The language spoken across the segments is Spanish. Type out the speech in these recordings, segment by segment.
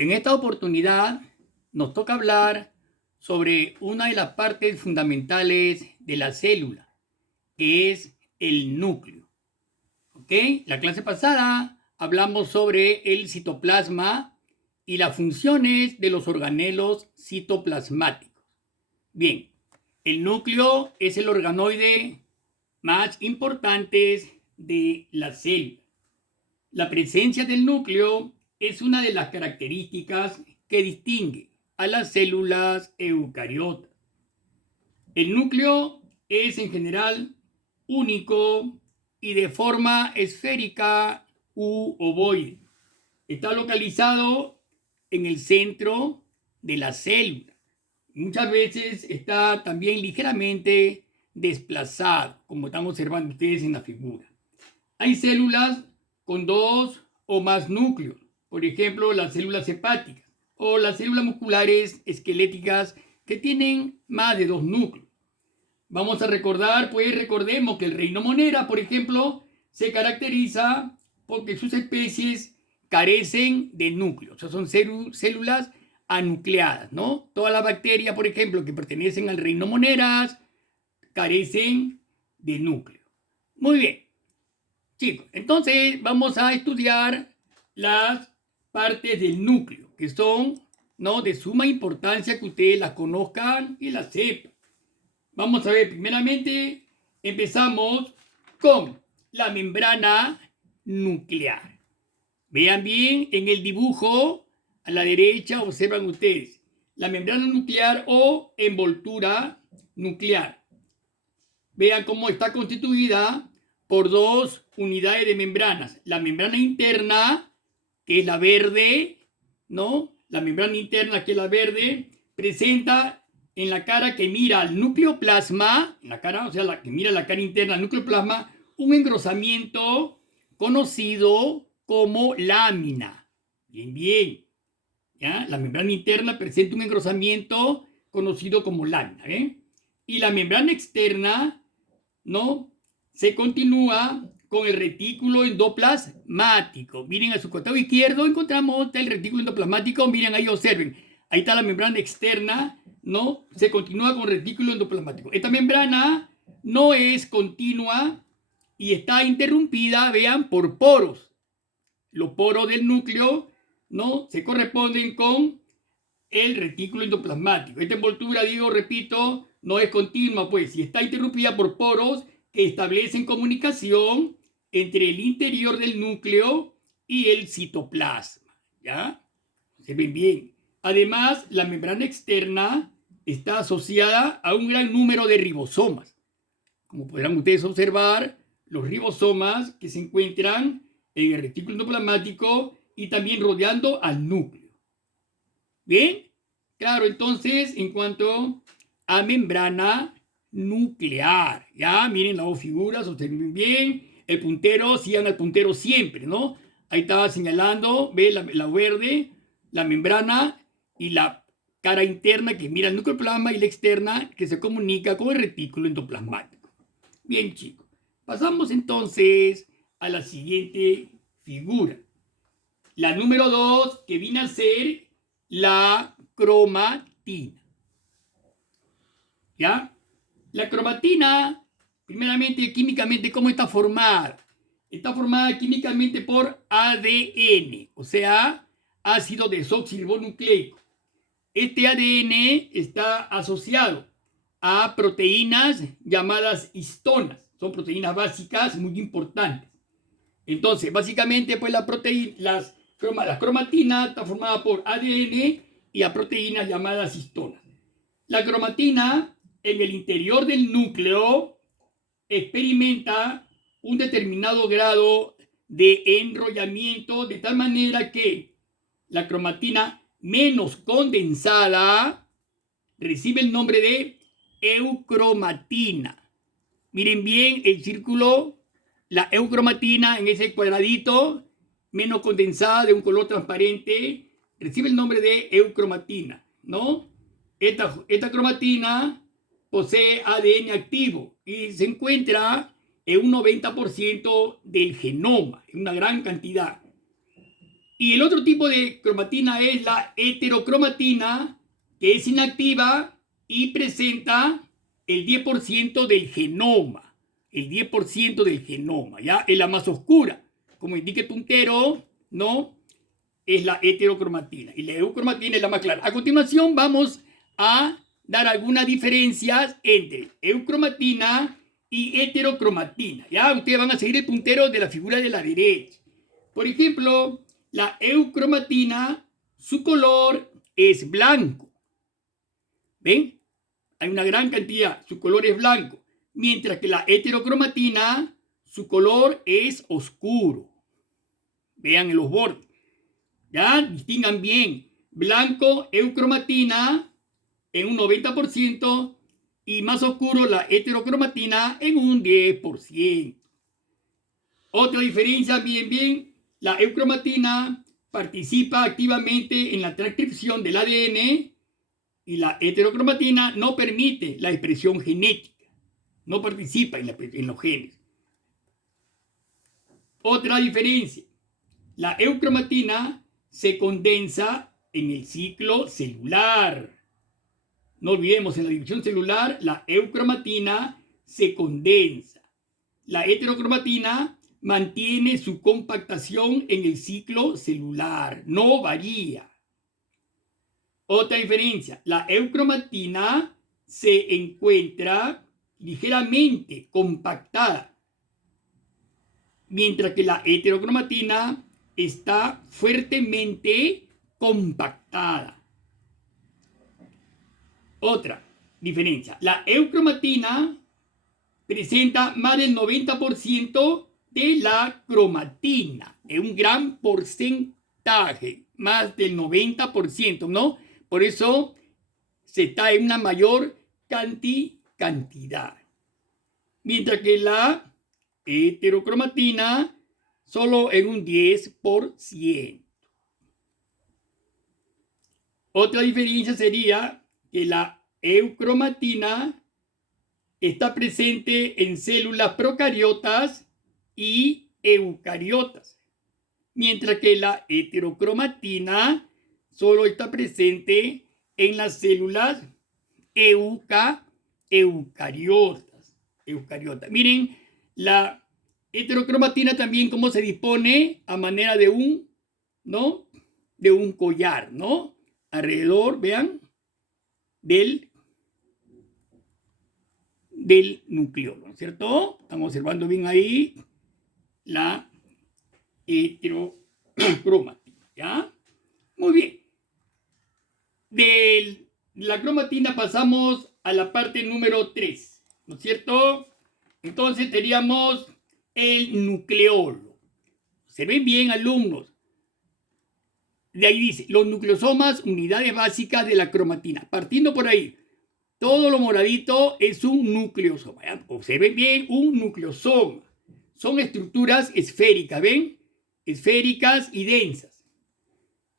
En esta oportunidad nos toca hablar sobre una de las partes fundamentales de la célula, que es el núcleo. ¿Ok? La clase pasada hablamos sobre el citoplasma y las funciones de los organelos citoplasmáticos. Bien, el núcleo es el organoide más importante de la célula. La presencia del núcleo es una de las características que distingue a las células eucariotas. El núcleo es en general único y de forma esférica u ovoide. Está localizado en el centro de la célula. Muchas veces está también ligeramente desplazado, como están observando ustedes en la figura. Hay células con dos o más núcleos, por ejemplo, las células hepáticas o las células musculares esqueléticas que tienen más de dos núcleos. Vamos a recordemos que el reino Monera, por ejemplo, se caracteriza porque sus especies carecen de núcleos, o sea, son células anucleadas, ¿no? Todas las bacterias, por ejemplo, que pertenecen al reino Moneras, carecen de núcleo. Muy bien, chicos, entonces vamos a estudiar las partes del núcleo, que son, ¿no?, de suma importancia que ustedes las conozcan y las sepan. Vamos a ver, primeramente empezamos con la membrana nuclear. Vean bien en el dibujo a la derecha, observan ustedes la membrana nuclear o envoltura nuclear. Vean cómo está constituida por dos unidades de membranas. La membrana interna, que es la verde, ¿no? La membrana interna, que es la verde, presenta en la cara que mira al nucleoplasma, en la cara, o sea, la que mira la cara interna al nucleoplasma, un engrosamiento conocido como lámina. Bien, bien. ¿Ya? La membrana interna presenta un engrosamiento conocido como lámina. Y la membrana externa, ¿no?, se continúa con el retículo endoplasmático. Miren, a su costado izquierdo encontramos el retículo endoplasmático. Miren, ahí observen. Ahí está la membrana externa, ¿no? Se continúa con el retículo endoplasmático. Esta membrana no es continua y está interrumpida, vean, por poros. Los poros del núcleo, ¿no?, se corresponden con el retículo endoplasmático. Esta envoltura, digo, repito, no es continua, pues, y está interrumpida por poros que establecen comunicación entre el interior del núcleo y el citoplasma. ¿Ya? Se ven bien. Además, la membrana externa está asociada a un gran número de ribosomas. Como podrán ustedes observar, los ribosomas que se encuentran en el retículo endoplasmático y también rodeando al núcleo. ¿Bien? Claro, entonces, en cuanto a membrana nuclear, ya, miren las dos figuras, observen bien, el puntero, sigan al puntero siempre, ¿no? Ahí estaba señalando, ve la verde, la membrana y la cara interna que mira el nucleoplasma y la externa que se comunica con el retículo endoplasmático. Bien, chicos, pasamos entonces a la siguiente figura. La número 2, que viene a ser la cromatina. ¿Ya? La cromatina, primeramente, químicamente, ¿cómo está formada? Está formada químicamente por ADN, o sea, ácido desoxirribonucleico. Este ADN está asociado a proteínas llamadas histonas. Son proteínas básicas muy importantes. Entonces, básicamente, pues la cromatina está formada por ADN y a proteínas llamadas histonas. La cromatina en el interior del núcleo experimenta un determinado grado de enrollamiento, de tal manera que la cromatina menos condensada recibe el nombre de eucromatina. Miren bien el círculo, la eucromatina en ese cuadradito menos condensada de un color transparente recibe el nombre de eucromatina, ¿no? Esta cromatina posee ADN activo y se encuentra en un 90% del genoma, en una gran cantidad. Y el otro tipo de cromatina es la heterocromatina, que es inactiva y presenta el 10% del genoma. El 10% del genoma, ¿ya? Es la más oscura. Como indica el puntero, ¿no? Es la heterocromatina. Y la eucromatina es la más clara. A continuación vamos a dar algunas diferencias entre eucromatina y heterocromatina. ¿Ya? Ustedes van a seguir el puntero de la figura de la derecha. Por ejemplo, la eucromatina, su color es blanco. ¿Ven? Hay una gran cantidad, su color es blanco. Mientras que la heterocromatina, su color es oscuro. Vean en los bordes. ¿Ya? Distingan bien. Blanco, eucromatina en un 90% y más oscuro la heterocromatina en un 10%. Otra diferencia, bien, la eucromatina participa activamente en la transcripción del ADN y la heterocromatina no permite la expresión genética, no participa en los genes. Otra diferencia, la eucromatina se condensa en el ciclo celular. No olvidemos, en la división celular, la eucromatina se condensa. La heterocromatina mantiene su compactación en el ciclo celular, no varía. Otra diferencia, la eucromatina se encuentra ligeramente compactada, mientras que la heterocromatina está fuertemente compactada. Otra diferencia, la eucromatina presenta más del 90% de la cromatina, es un gran porcentaje, más del 90%, ¿no? Por eso se está en una mayor cantidad. Mientras que la heterocromatina solo en un 10%. Otra diferencia sería que la eucromatina está presente en células procariotas y eucariotas, mientras que la heterocromatina solo está presente en las células eucariotas. Miren, la heterocromatina también cómo se dispone a manera de un, ¿no? De un collar, ¿no? Alrededor, vean, del nucleolo, ¿no es cierto? Estamos observando bien ahí la heterocromatina, ¿ya? Muy bien. De la cromatina pasamos a la parte número 3, ¿no es cierto? Entonces teníamos el nucleolo. Se ven bien, alumnos. De ahí dice, los nucleosomas, unidades básicas de la cromatina. Partiendo por ahí, todo lo moradito es un nucleosoma. ¿Ya? Observen bien, un nucleosoma. Son estructuras esféricas, ¿ven? Esféricas y densas.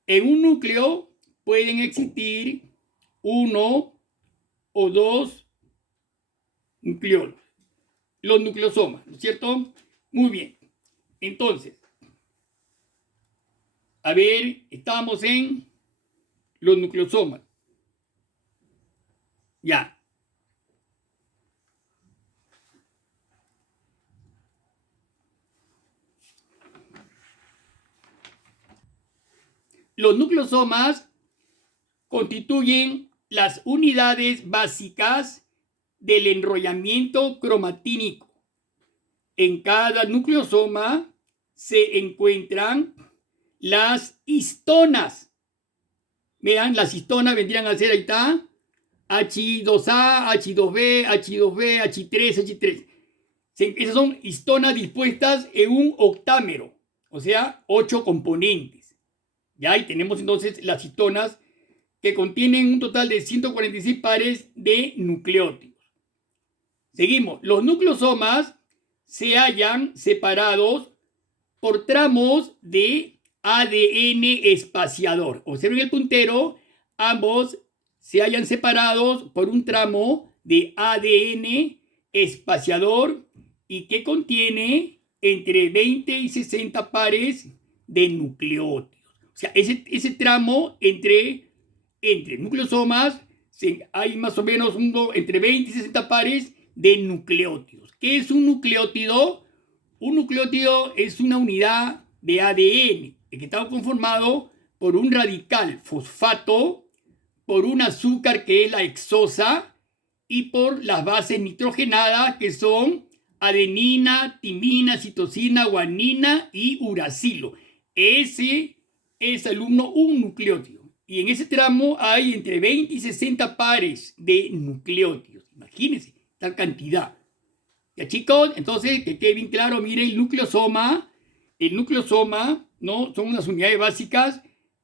En un núcleo pueden existir uno o dos nucleolos. Los nucleosomas, ¿no es cierto? Muy bien. Entonces, a ver, estábamos en los nucleosomas. Ya. Los nucleosomas constituyen las unidades básicas del enrollamiento cromatínico. En cada nucleosoma se encuentran las histonas. Vean, las histonas vendrían a ser, ahí está, H2A, H2B, H2B, H3, H3. Esas son histonas dispuestas en un octámero, o sea, 8 componentes. Ya, y tenemos entonces las histonas que contienen un total de 146 pares de nucleótidos. Seguimos. Los nucleosomas se hallan separados por tramos de ADN espaciador. Observen el puntero, ambos se hallan separados por un tramo de ADN espaciador y que contiene entre 20 y 60 pares de nucleótidos. sea, ese tramo entre nucleosomas, hay más o menos entre 20 y 60 pares de nucleótidos. ¿Qué es un nucleótido? Un nucleótido es una unidad de ADN que está conformado por un radical fosfato, por un azúcar que es la hexosa y por las bases nitrogenadas que son adenina, timina, citosina, guanina y uracilo. Ese es, alumno, un nucleótido. Y en ese tramo hay entre 20 y 60 pares de nucleótidos. Imagínense tal cantidad. Ya, chicos, entonces que quede bien claro, miren, el nucleosoma, ¿no? Son unas unidades básicas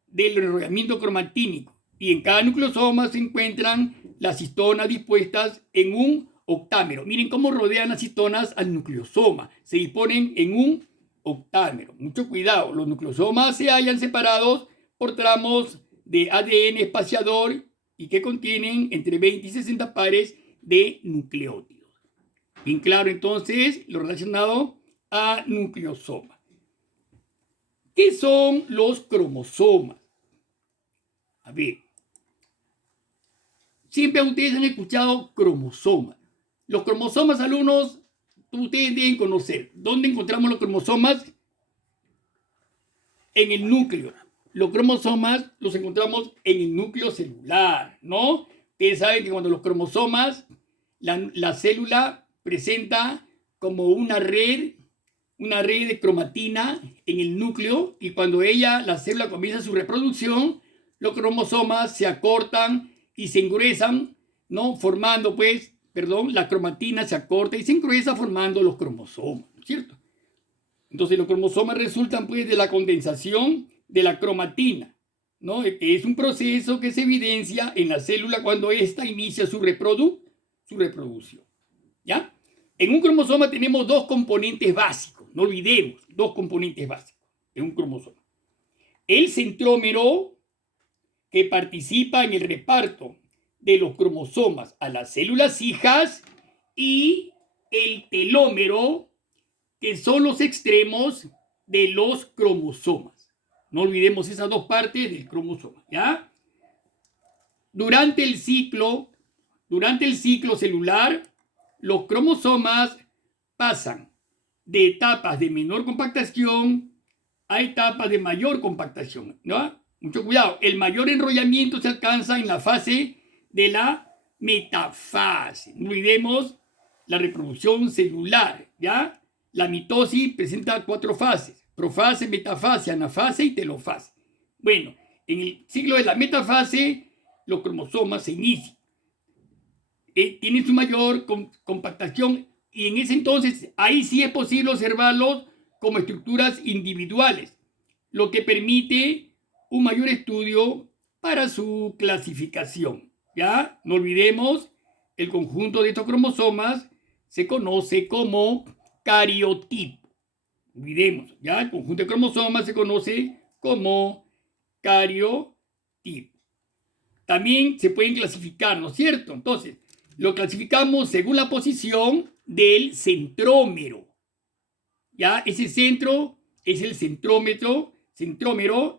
del enrollamiento cromatínico. Y en cada nucleosoma se encuentran las histonas dispuestas en un octámero. Miren cómo rodean las histonas al nucleosoma. Se disponen en un octámero. Mucho cuidado, los nucleosomas se hallan separados por tramos de ADN espaciador y que contienen entre 20 y 60 pares de nucleótidos. Bien claro, entonces, lo relacionado a nucleosoma. ¿Qué son los cromosomas? A ver, siempre ustedes han escuchado cromosomas. Los cromosomas, alumnos, ustedes deben conocer. ¿Dónde encontramos los cromosomas? En el núcleo. Los cromosomas los encontramos en el núcleo celular, ¿no? Ustedes saben que cuando los cromosomas, la célula presenta como una red de cromatina en el núcleo, y cuando la célula comienza su reproducción, los cromosomas se acortan y se engruesan, ¿no? La cromatina se acorta y se engruesa formando los cromosomas, ¿cierto? Entonces los cromosomas resultan pues de la condensación de la cromatina, ¿no? Que es un proceso que se evidencia en la célula cuando ésta inicia su reproducción, ¿ya? En un cromosoma tenemos dos componentes básicos, no olvidemos, dos componentes básicos en un cromosoma. El centrómero, que participa en el reparto de los cromosomas a las células hijas, y el telómero, que son los extremos de los cromosomas. No olvidemos esas dos partes del cromosoma, ¿ya? Durante el ciclo celular, los cromosomas pasan de etapas de menor compactación a etapas de mayor compactación, ¿no? Mucho cuidado, el mayor enrollamiento se alcanza en la fase de la metafase. No olvidemos la reproducción celular, ¿ya? La mitosis presenta 4 fases: profase, metafase, anafase y telofase. Bueno, en el ciclo de la metafase, los cromosomas se inician. Tienen su mayor compactación, y en ese entonces ahí sí es posible observarlos como estructuras individuales, lo que permite un mayor estudio para su clasificación. ¿Ya? No olvidemos, el conjunto de estos cromosomas se conoce como cariotipo. Olvidemos, ¿ya? El conjunto de cromosomas se conoce como cariotipo. También se pueden clasificar, ¿no es cierto? Entonces, lo clasificamos según la posición del centrómero. ¿Ya? Ese centro es el centrómero,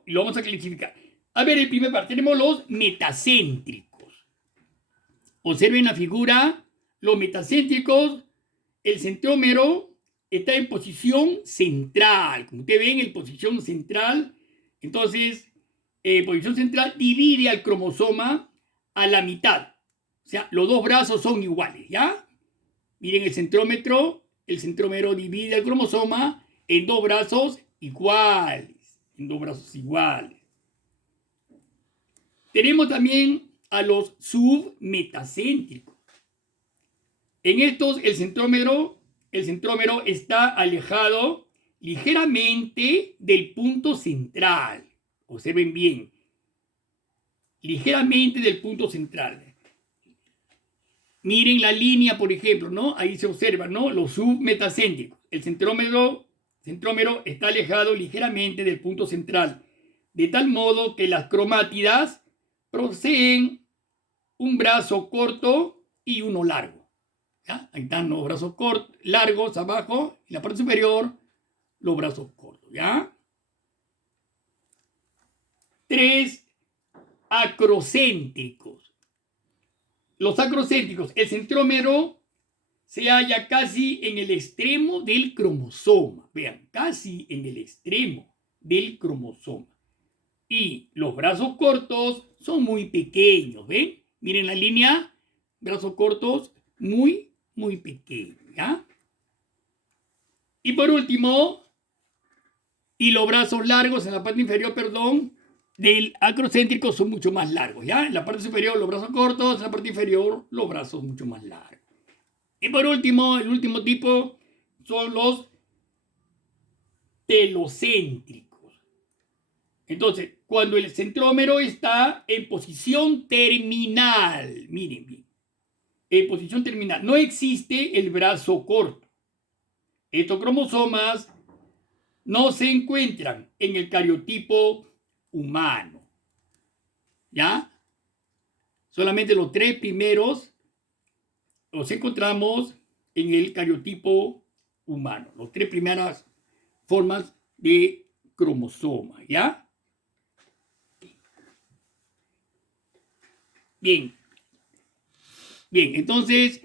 y lo vamos a clasificar. A ver, el primer par, tenemos los metacéntricos. Observen la figura, los metacéntricos, el centrómero está en posición central. Como ustedes ven, en posición central, entonces, posición central divide al cromosoma a la mitad. O sea, los dos brazos son iguales, ¿ya? Miren el centrómero divide al cromosoma en dos brazos iguales. Tenemos también a los submetacéntricos. En estos, el centrómero está alejado ligeramente del punto central. Observen bien. Ligeramente del punto central. Miren la línea, por ejemplo, ¿no? Ahí se observa, ¿no? Los submetacéntricos. El centrómero está alejado ligeramente del punto central, de tal modo que las cromátidas poseen un brazo corto y uno largo. ¿Ya? Ahí están los brazos largos abajo, en la parte superior, los brazos cortos, ¿ya? tres acrocéntricos. Los acrocéntricos, el centrómero se halla casi en el extremo del cromosoma. Vean, casi en el extremo del cromosoma. Y los brazos cortos son muy pequeños, ¿ven? Miren la línea, brazos cortos muy, muy pequeños, ¿ya? Y por último, y los brazos largos en la parte inferior, perdón, del acrocéntrico son mucho más largos, ¿ya? En la parte superior los brazos cortos, en la parte inferior los brazos mucho más largos. Y por último, el último tipo son los telocéntricos. Entonces, cuando el centrómero está en posición terminal, miren bien, en posición terminal, no existe el brazo corto. Estos cromosomas no se encuentran en el cariotipo humano. ¿Ya? Solamente los tres primeros los encontramos en el cariotipo humano. Las tres primeras formas de cromosoma. ¿Ya? Bien. Bien, entonces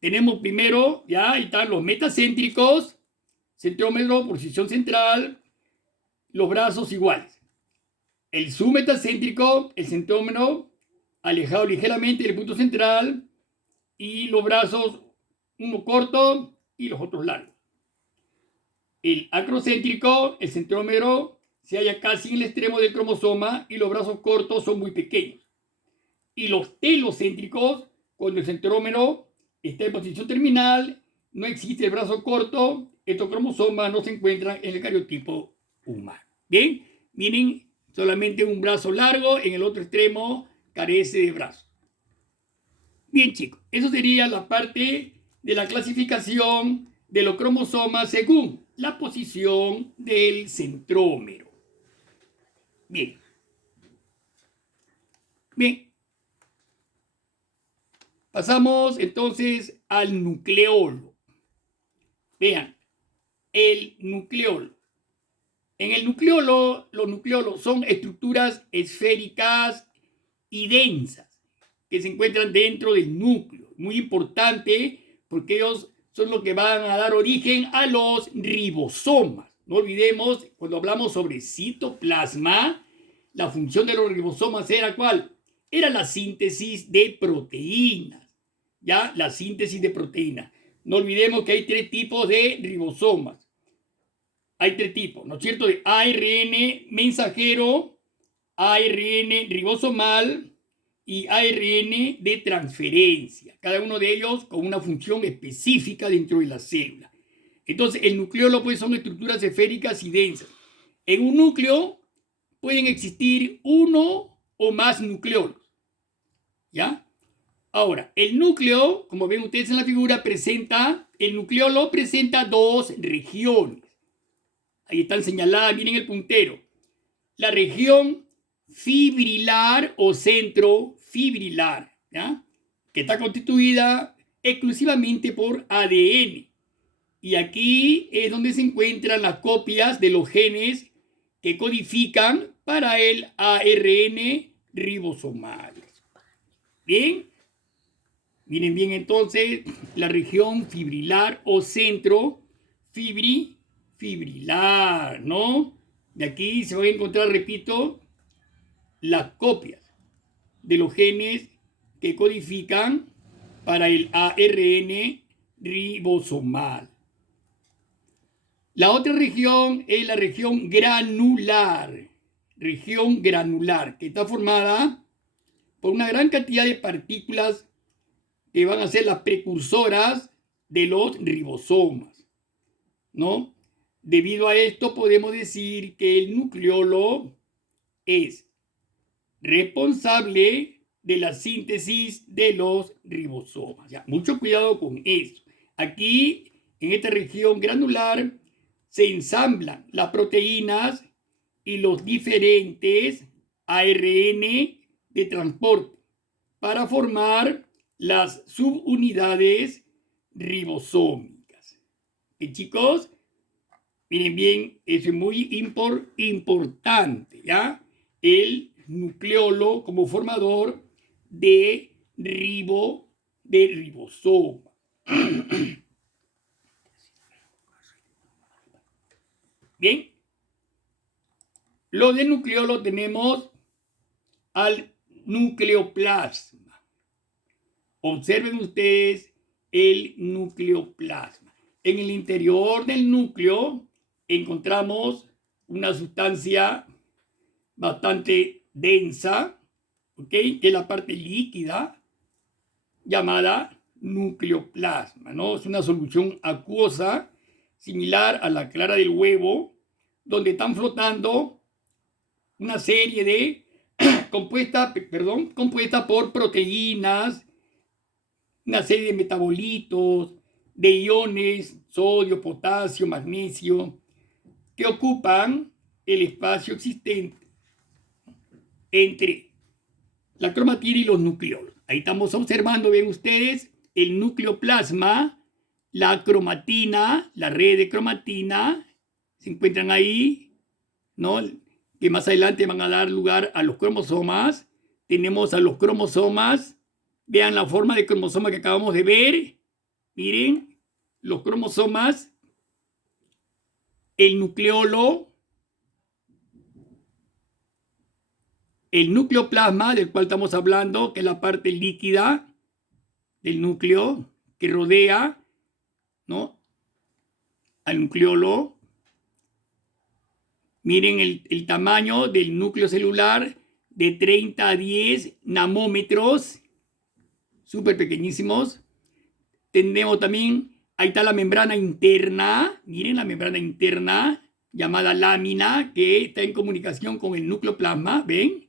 tenemos primero, ya ahí están los metacéntricos, centrómero, posición central, los brazos iguales. El submetacéntrico, el centrómero alejado ligeramente del punto central y los brazos, uno corto y los otros largos. El acrocéntrico, el centrómero se halla casi en el extremo del cromosoma y los brazos cortos son muy pequeños. Y los telocéntricos, cuando el centrómero está en posición terminal, no existe el brazo corto, estos cromosomas no se encuentran en el cariotipo humano. Bien, miren, solamente un brazo largo, en el otro extremo carece de brazo. Bien, chicos, eso sería la parte de la clasificación de los cromosomas según la posición del centrómero. Bien. Bien. Pasamos entonces al nucleolo. Vean, el nucleolo. En el nucleolo, los nucleolos son estructuras esféricas y densas que se encuentran dentro del núcleo. Muy importante porque ellos son los que van a dar origen a los ribosomas. No olvidemos, cuando hablamos sobre citoplasma, la función de los ribosomas era ¿cuál? Era la síntesis de proteínas. ¿Ya? La síntesis de proteínas. No olvidemos que hay tres tipos de ribosomas. Hay tres tipos, ¿no es cierto? De ARN mensajero, ARN ribosomal y ARN de transferencia. Cada uno de ellos con una función específica dentro de la célula. Entonces, el nucleolo pues son estructuras esféricas y densas. En un núcleo pueden existir uno o más nucleolos. ¿Ya? Ahora, el núcleo, como ven ustedes en la figura, el nucleolo presenta dos regiones. Ahí están señaladas, miren el puntero. La región fibrilar o centrofibrilar, ¿ya? Que está constituida exclusivamente por ADN. Y aquí es donde se encuentran las copias de los genes que codifican para el ARN ribosomal. Bien, miren bien entonces la región fibrilar o centrofibrilar, ¿no? De aquí se van a encontrar, repito, las copias de los genes que codifican para el ARN ribosomal. La otra región es la región granular, que está formada por una gran cantidad de partículas que van a ser las precursoras de los ribosomas, ¿no? Debido a esto podemos decir que el nucleolo es responsable de la síntesis de los ribosomas. Ya, mucho cuidado con esto. Aquí, en esta región granular, se ensamblan las proteínas y los diferentes ARN de transporte para formar las subunidades ribosómicas. ¿Y chicos? Miren bien, eso es muy importante, ¿ya? el nucleolo como formador de ribosoma. Bien, lo del nucleolo tenemos al nucleoplasma. Observen ustedes el nucleoplasma. En el interior del núcleo encontramos una sustancia bastante densa, ¿ok? Que es la parte líquida llamada nucleoplasma, ¿no? Es una solución acuosa similar a la clara del huevo, donde están flotando una serie de compuesta por proteínas, una serie de metabolitos, de iones, sodio, potasio, magnesio, que ocupan el espacio existente entre la cromatina y los nucleolos. Ahí estamos observando, ven ustedes, el nucleoplasma, la cromatina, la red de cromatina, se encuentran ahí, ¿no? Que más adelante van a dar lugar a los cromosomas. Tenemos a los cromosomas, vean la forma de cromosoma que acabamos de ver, miren, los cromosomas, el nucleolo, el nucleoplasma del cual estamos hablando, que es la parte líquida del núcleo que rodea, ¿no?, al nucleolo. Miren el tamaño del núcleo celular, de 30 a 10 nanómetros, súper pequeñísimos. Tenemos también, ahí está la membrana interna, miren la membrana interna, llamada lámina, que está en comunicación con el nucleoplasma, ¿ven?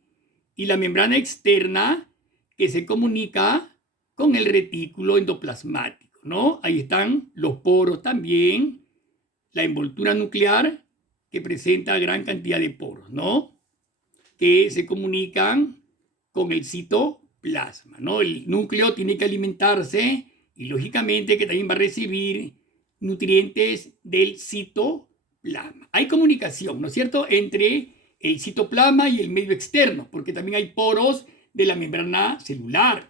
Y la membrana externa, que se comunica con el retículo endoplasmático, ¿no? Ahí están los poros también, la envoltura nuclear, que presenta gran cantidad de poros, ¿no?, que se comunican con el citoplasma, ¿no? El núcleo tiene que alimentarse y lógicamente que también va a recibir nutrientes del citoplasma. Hay comunicación, ¿no es cierto?, entre el citoplasma y el medio externo, porque también hay poros de la membrana celular.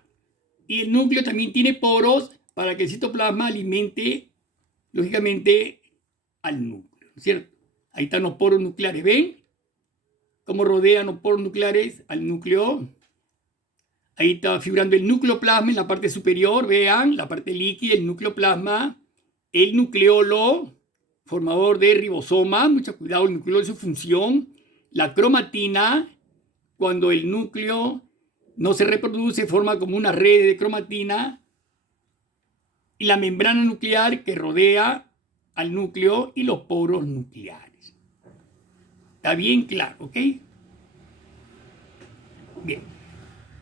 Y el núcleo también tiene poros para que el citoplasma alimente, lógicamente, al núcleo, ¿no es cierto? Ahí están los poros nucleares, ¿ven? Cómo rodean los poros nucleares al núcleo. Ahí está figurando el nucleoplasma en la parte superior, vean, la parte líquida, el nucleoplasma, el nucleolo, formador de ribosoma, mucho cuidado, el nucleolo es su función, la cromatina, cuando el núcleo no se reproduce, forma como una red de cromatina, y la membrana nuclear que rodea al núcleo y los poros nucleares. Está bien claro, ¿ok? Bien.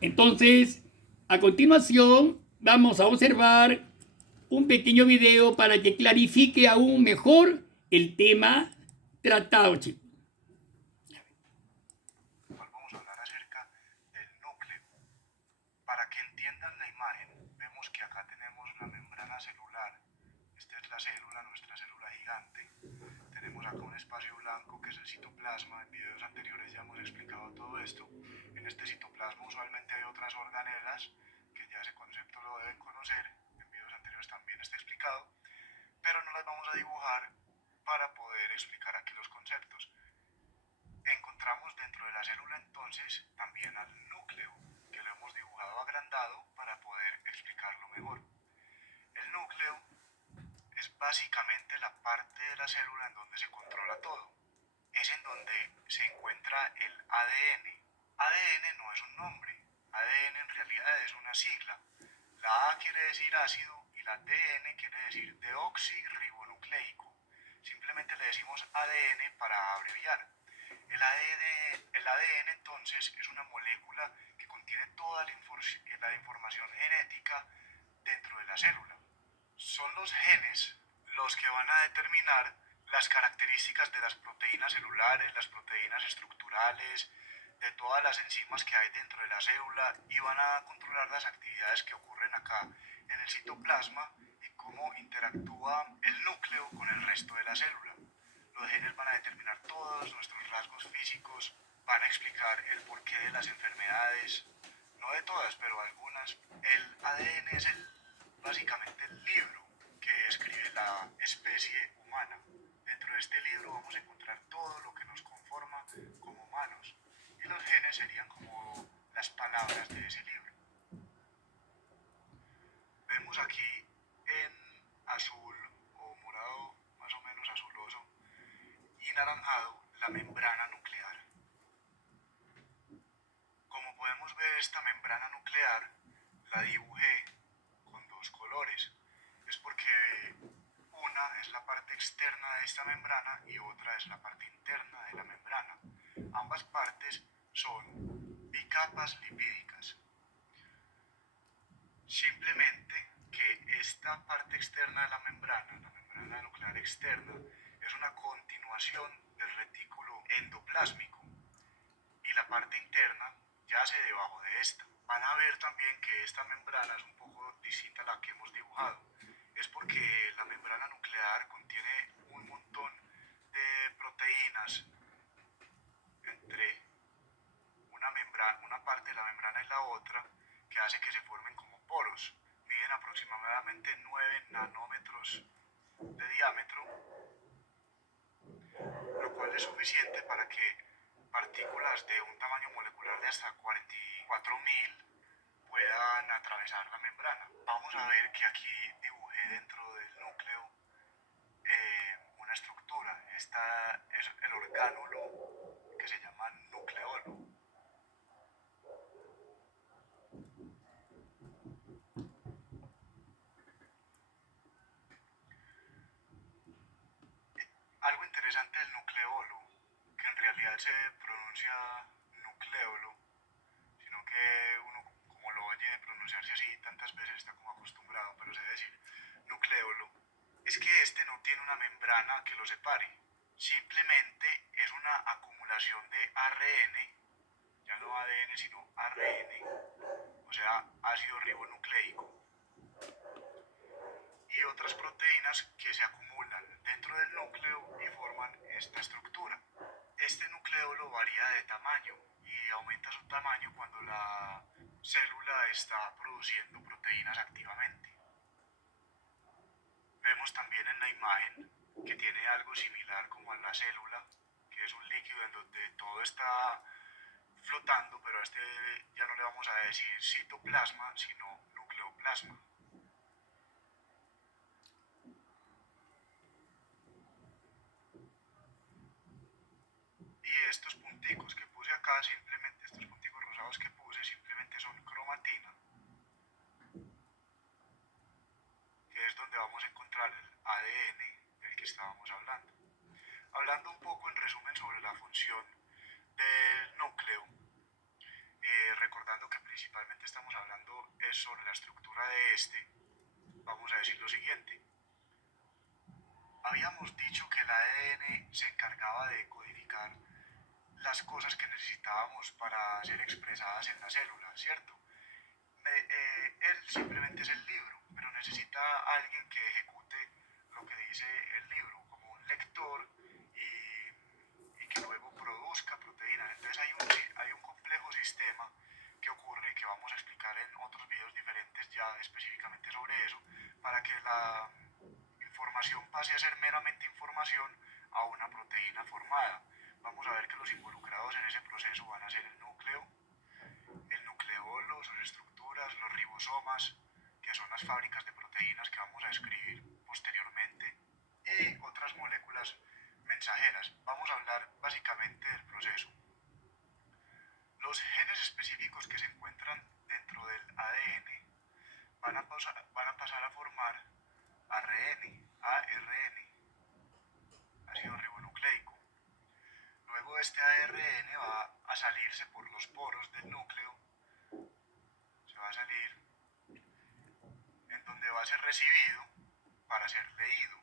Entonces, a continuación, vamos a observar un pequeño video para que clarifique aún mejor el tema tratado, chicos. Vamos a hablar acerca del núcleo. Para que entiendan la imagen, vemos que acá tenemos la membrana celular. Esta es la célula, nuestra célula gigante. Tenemos acá un espacio blanco que es el citoplasma. En videos anteriores ya hemos explicado todo esto. En este citoplasma usualmente hay otras organelas, que ya ese concepto lo deben conocer. En videos anteriores también está explicado, pero no las vamos a dibujar para poder explicar aquí los conceptos. Encontramos dentro de la célula entonces también al núcleo, que lo hemos dibujado agrandado para poder explicarlo mejor. El núcleo es básicamente la parte de la célula en donde se controla todo. Es en donde se encuentra el ADN. ADN no es un nombre, ADN en realidad es una sigla. La A quiere decir ácido y la DN quiere decir deoxirribonucleico. Simplemente le decimos ADN para abreviar. El ADN entonces es una molécula que contiene toda la información genética dentro de la célula. Son los genes los que van a determinar las características de las proteínas celulares, las proteínas estructurales, de todas las enzimas que hay dentro de la célula, y van a controlar las actividades que ocurren acá en el citoplasma y cómo interactúa el núcleo con el resto de la célula. Los genes van a determinar todos nuestros rasgos físicos van a explicar el porqué de las enfermedades, no de todas, pero algunas. El ADN es básicamente el libro que escribe la especie humana. Dentro de este libro vamos a encontrar todo lo que nos conforma como humanos y los genes serían como las palabras de ese libro. Vemos aquí en azul o morado, más o menos azuloso, y naranjado la membrana nuclear. Como podemos ver, esta membrana nuclear la dibujé con dos colores. Es porque una es la parte externa de esta membrana y otra es la parte interna de la membrana. Ambas partes son bicapas lipídicas. Simplemente que esta parte externa de la membrana nuclear externa, es una continuación del retículo endoplásmico y la parte interna yace debajo de esta. Van a ver también que esta membrana es un poco distinta a la que hemos dibujado. Es porque la membrana nuclear contiene un montón de proteínas entre una parte de la membrana y la otra, que hace que se formen como poros. Miden aproximadamente 9 nanómetros de diámetro, lo cual es suficiente para que partículas de un tamaño molecular de hasta 44.000 puedan atravesar la membrana. Vamos a ver que aquí dibujé dentro del núcleo una estructura. Esta es el orgánulo que se llama nucleolo. Algo interesante del nucleolo, que en realidad se pronuncia nucleolo, sino que uno como lo oye pronunciarse así tantas veces está como acostumbrado, pero se debe decir nucleolo, es que este no tiene una membrana que lo separe, simplemente es una acumulación de ARN, ya no ADN sino ARN, o sea ácido ribonucleico, y otras proteínas que se acumulan dentro del núcleo y forman esta estructura. Este nucleolo varía de tamaño y aumenta su tamaño cuando la célula está produciendo proteínas activamente. Vemos también en la imagen que tiene algo similar como a la célula, que es un líquido en donde todo está flotando, pero a este ya no le vamos a decir citoplasma, sino nucleoplasma. Y estos punticos que puse acá, simplemente estos punticos rosados que puse, simplemente son cromatina, que es donde vamos a encontrar el ADN del que estábamos hablando. Hablando un poco en resumen sobre la función del núcleo, recordando que principalmente estamos hablando es sobre la estructura de este, vamos a decir lo siguiente. Habíamos dicho que el ADN se encargaba de codificar las cosas que necesitábamos para ser expresadas en la célula, ¿cierto? Él simplemente es el libro, pero necesita alguien que ejecute lo que dice el libro, como un lector y que luego produzca proteínas. Entonces hay un complejo sistema que ocurre, que vamos a explicar en otros videos diferentes ya específicamente sobre eso, para que la información pase a ser meramente información a una proteína formada. Vamos a ver que los involucrados en ese proceso van a ser el nucleolo, sus estructuras, los ribosomas, que son las fábricas de proteínas que vamos a describir posteriormente, y otras moléculas mensajeras. Vamos a hablar básicamente del proceso. Los genes específicos que se encuentran dentro del ADN van a pasar a formar ARN, ácido ribonucleico. Luego este ARN va a salirse por los poros del núcleo, se va a salir, en donde va a ser recibido para ser leído.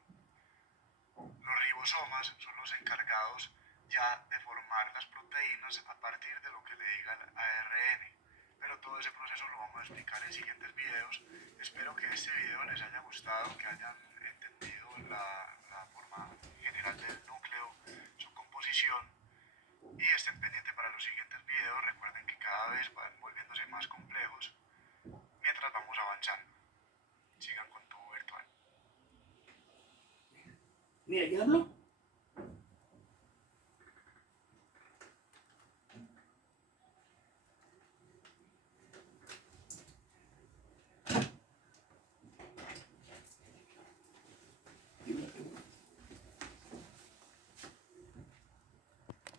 Los ribosomas son los encargados ya de formar las proteínas a partir de lo que le diga el ARN. Pero todo ese proceso lo vamos a explicar en siguientes videos. Espero que este video les haya gustado, que hayan entendido la forma general del núcleo, su composición, Y estén pendientes para los siguientes videos. Recuerden que cada vez van volviéndose más complejos mientras vamos avanzando. Sigan con tu virtual. Mira, ¿ya hablo?